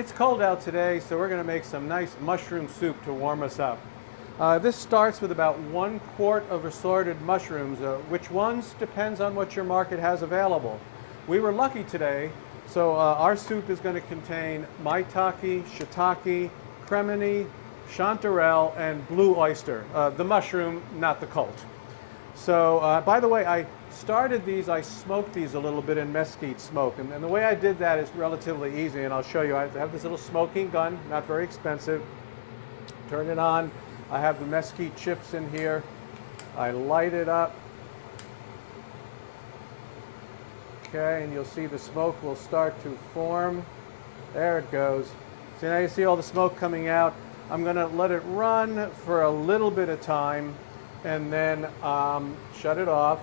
It's cold out today, so we're going to make some nice mushroom soup to warm us up. This starts with about 1 quart of assorted mushrooms. Which ones depends on what your market has available. We were lucky today, so our soup is going to contain maitake, shitake, cremini, chanterelle, and blue oyster. The mushroom, not the cult. So, by the way, I smoked these a little bit in mesquite smoke. And the way I did that is relatively easy, and I'll show you. I have this little smoking gun, not very expensive. Turn it on. I have the mesquite chips in here. I light it up. Okay, and you'll see the smoke will start to form. There it goes. So now you see all the smoke coming out. I'm going to let it run for a little bit of time and then shut it off.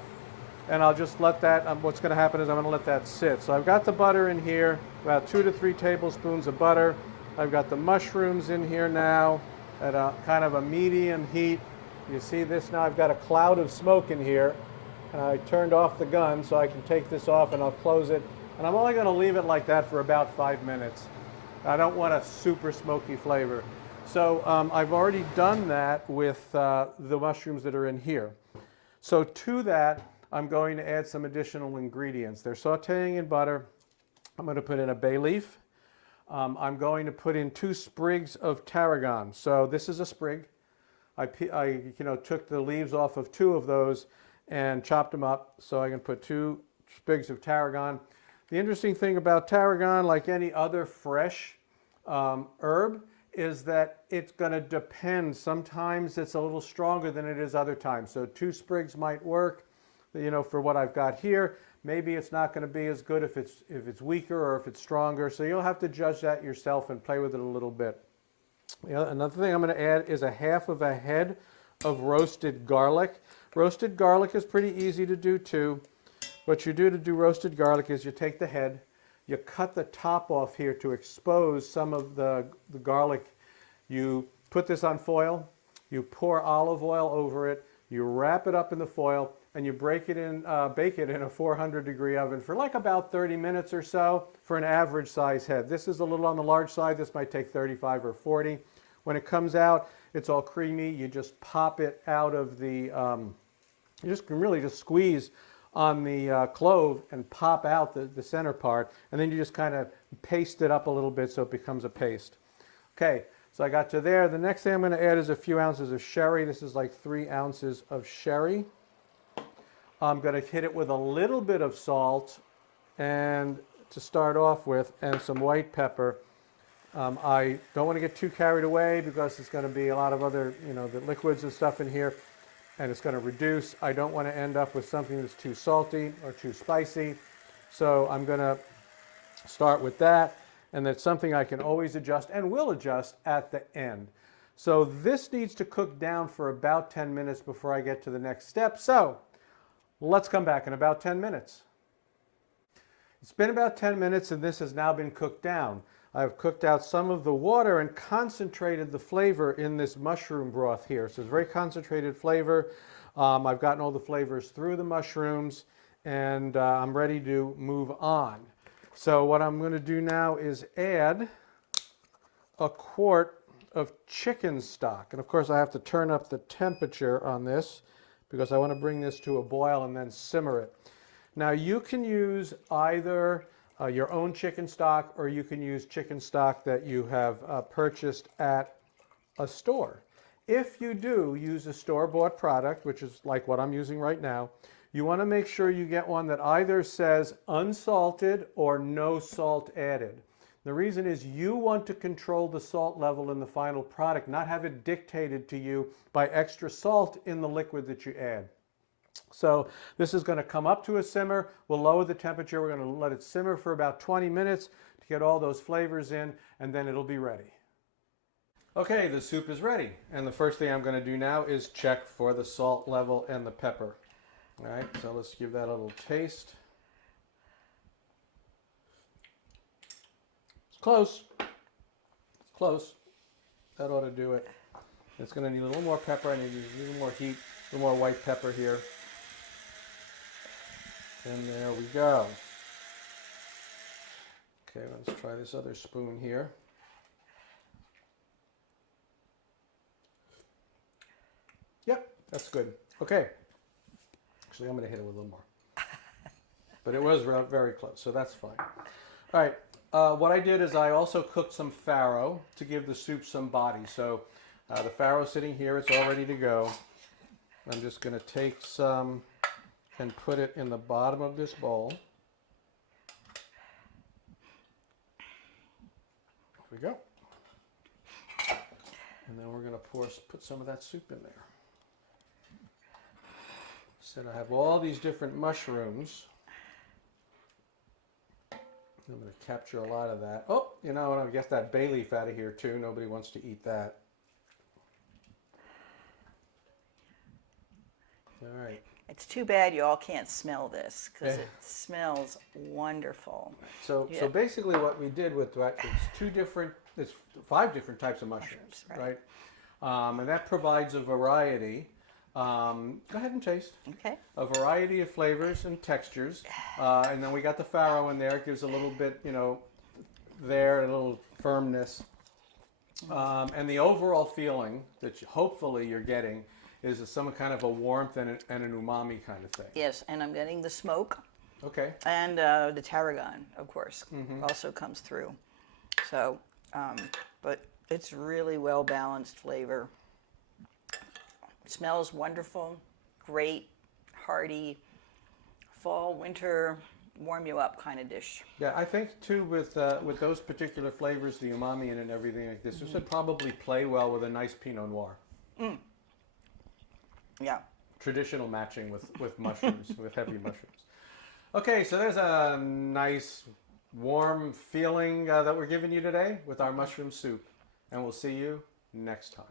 And I'll just let that, what's going to happen is I'm going to let that sit. So I've got the butter in here, about 2 to 3 tablespoons of butter. I've got the mushrooms in here now at a kind of a medium heat. You see this now, I've got a cloud of smoke in here. And I turned off the gun so I can take this off and I'll close it. And I'm only going to leave it like that for about 5 minutes. I don't want a super smoky flavor. So I've already done that with the mushrooms that are in here. So to that, I'm going to add some additional ingredients. They're sauteing in butter. I'm going to put in a bay leaf. I'm going to put in 2 sprigs of tarragon. So this is a sprig. I took the leaves off of 2 of those and chopped them up. So I can put 2 sprigs of tarragon. The interesting thing about tarragon, like any other fresh herb, is that it's going to depend. Sometimes it's a little stronger than it is other times. So 2 sprigs might work. For what I've got here. Maybe it's not going to be as good if it's weaker or if it's stronger. So you'll have to judge that yourself and play with it a little bit. Another thing I'm going to add is a half of a head of roasted garlic. Roasted garlic is pretty easy to do too. What you do to do roasted garlic is you take the head, you cut the top off here to expose some of the garlic. You put this on foil, you pour olive oil over it, you wrap it up in the foil, and you bake it in a 400-degree oven for like about 30 minutes or so for an average size head. This is a little on the large side. This might take 35 or 40. When it comes out, it's all creamy. You just pop it out of the, you just can really just squeeze on the clove and pop out the center part, and then you just kind of paste it up a little bit so it becomes a paste. Okay, so I got to there. The next thing I'm going to add is a few ounces of sherry. This is like 3 ounces of sherry. I'm going to hit it with a little bit of salt and to start off with, and some white pepper. I don't want to get too carried away because it's going to be a lot of other, the liquids and stuff in here, and it's going to reduce. I don't want to end up with something that's too salty or too spicy. So I'm going to start with that, and that's something I can always adjust and will adjust at the end. So this needs to cook down for about 10 minutes before I get to the next step. So let's come back in about 10 minutes. It's been about 10 minutes and this has now been cooked down. I've cooked out some of the water and concentrated the flavor in this mushroom broth here. So it's very concentrated flavor. I've gotten all the flavors through the mushrooms and I'm ready to move on. So what I'm going to do now is add a quart of chicken stock. And of course I have to turn up the temperature on this because I want to bring this to a boil and then simmer it. Now you can use either your own chicken stock or you can use chicken stock that you have purchased at a store. If you do use a store-bought product, which is like what I'm using right now, you want to make sure you get one that either says unsalted or no salt added. The reason is you want to control the salt level in the final product, not have it dictated to you by extra salt in the liquid that you add. So this is going to come up to a simmer. We'll lower the temperature. We're going to let it simmer for about 20 minutes to get all those flavors in, and then it'll be ready. Okay, the soup is ready. And the first thing I'm going to do now is check for the salt level and the pepper. All right, so let's give that a little taste. It's close. It's close. That ought to do it. It's going to need a little more pepper. I need a little more heat, a little more white pepper here. And there we go. Okay, let's try this other spoon here. That's good. Okay. Actually, I'm going to hit it with a little more. But it was very close, so that's fine. All right. What I did is I also cooked some farro to give the soup some body. So the farro's sitting here. It's all ready to go. I'm just going to take some and put it in the bottom of this bowl. Here we go. And then we're going to put some of that soup in there. So I have all these different mushrooms. I'm going to capture a lot of that. Oh, you know, and I guess that bay leaf out of here too. Nobody wants to eat that. All right. It's too bad you all can't smell this because it smells wonderful. So basically what we did with that, it's 5 different types of mushrooms, right? And that provides a variety. Go ahead and taste. Okay. A variety of flavors and textures. And then we got the farro in there. It gives a little bit, you know, a little firmness. And the overall feeling that hopefully you're getting is some kind of a warmth and an umami kind of thing. Yes, and I'm getting the smoke. Okay. And the tarragon, of course, also comes through. So, but it's really well-balanced flavor. It smells wonderful, great, hearty, fall, winter, warm you up kind of dish. Yeah, I think too with those particular flavors, the umami in it and everything like this would probably play well with a nice Pinot Noir. Yeah. Traditional matching with mushrooms, with heavy mushrooms. Okay, so there's a nice warm feeling that we're giving you today with our mushroom soup. And we'll see you next time.